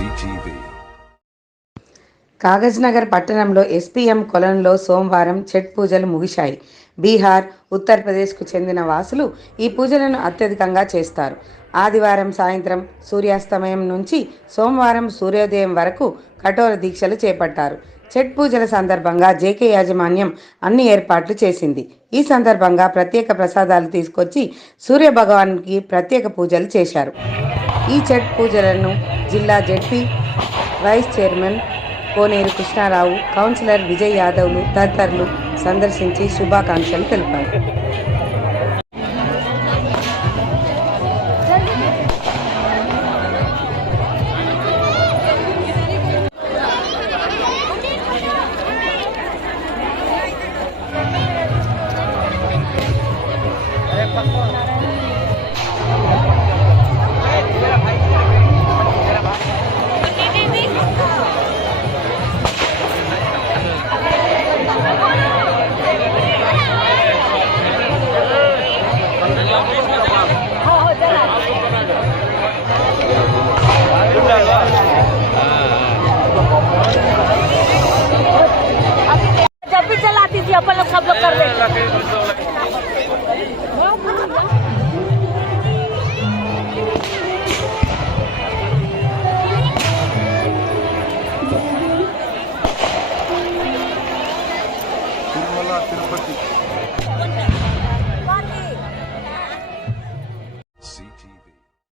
CCTV. Kagaznagar పట్టణంలో SPM కొలంలో సోమవారం ఛట్ పూజలు ముగిశాయి. బీహార్, ఉత్తరప్రదేశ్కు చెందిన వాసులు ఈ పూజలను అత్యధికంగా చేస్తారు. ఆదివారం సాయంత్రం సూర్యాస్తమయం నుంచి సోమవారం సూర్యోదయం వరకు కఠోర దీక్షలు చేపట్టారు. ఛట్ పూజల సందర్భంగా జేకే యాజమాన్యం అన్ని ఏర్పాట్లు చేసింది. ఈ సందర్భంగా ప్రత్యేక ప్రసాదాలు తీసుకొచ్చి సూర్య భగవాన్కి ప్రత్యేక పూజలు చేశారు. ఈ ఛట్ పూజలను జిల్లా జెడ్పీ వైస్ చైర్మన్ కోనేరు కృష్ణారావు, కౌన్సిలర్ విజయ్ యాదవ్లు తదితరులు సందర్శించి శుభాకాంక్షలు తెలిపారు. जब भी चलाती थी अपन लोग सब लोग कर लेते